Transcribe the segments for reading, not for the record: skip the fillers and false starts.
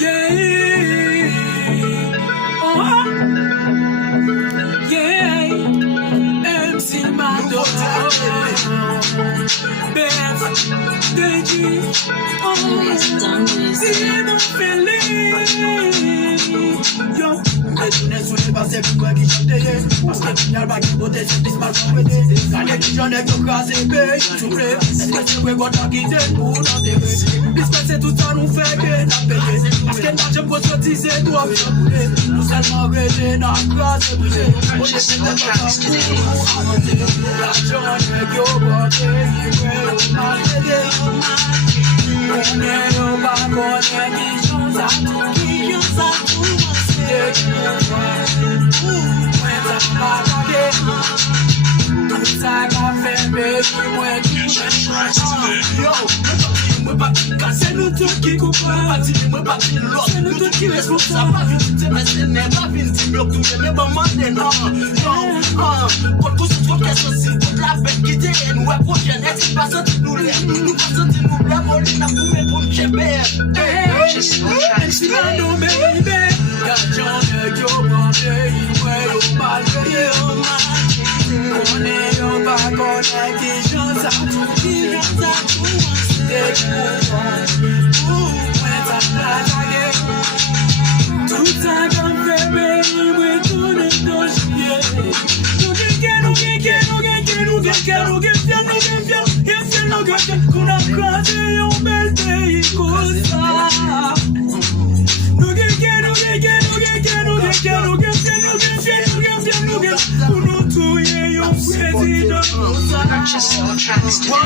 Yeah. Oh. Yeah. MC Mado. BF. DJ. Oh. Yo. Let's switch past everywhere qui chante. Parce que tu n'as pas qui vote, c'est plus mal compété. Quand les gens ne te cassent pas, s'il vous plaît. Est-ce que tu veux qu'on t'a quitté pour l'enterrer? Puisque c'est tout ça nous fait que t'as payé. Parce que l'argent pour sortir, doit bien couler. Nous seulement rêver dans la classe brisée. On est peut-être pas pour avancer. L'argent n'est qu'au bord de l'hiver, mal aidé. On est au bas, on est qui chante à tout, qui chante à tout. C'est nous tous qui coupables, c'est nous tous qui responsables. C'est n'est pas fini de bloquer tous les moments de non. Quand vous êtes trop question si toute la bête qui dit nous est prochaine, est-ce pas ça nous les nous pas ça nous les voler n'a pas pour nous cheber. C'est là nous baby. Gardien de Gobandé, ouais, au malgré on est au bas, on est qui chante à tout, qui chante à tout. C'est pour ouais, ça va taguer. Tout ça comme fait, baby, ouais, tout est dans le chier. Qu'on a croisé un bel pays comme ça. Purchase your tracks today.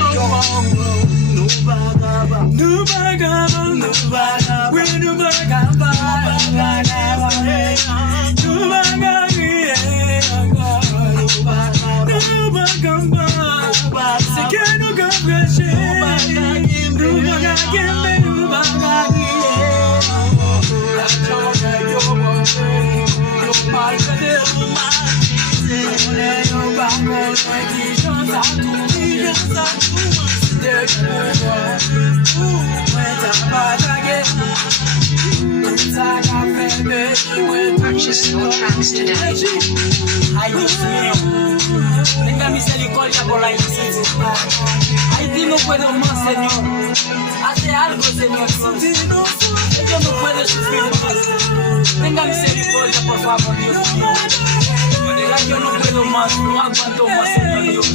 Purchase your tracks today. Tenga misericordia por la injusticia. Haití no puede más, Señor. Hace algo, Señor. Ellos no pueden sufrir más. Tenga misericordia, por favor, Dios mío. Ya yo no puedo más, no aguanto más, Señor Dios.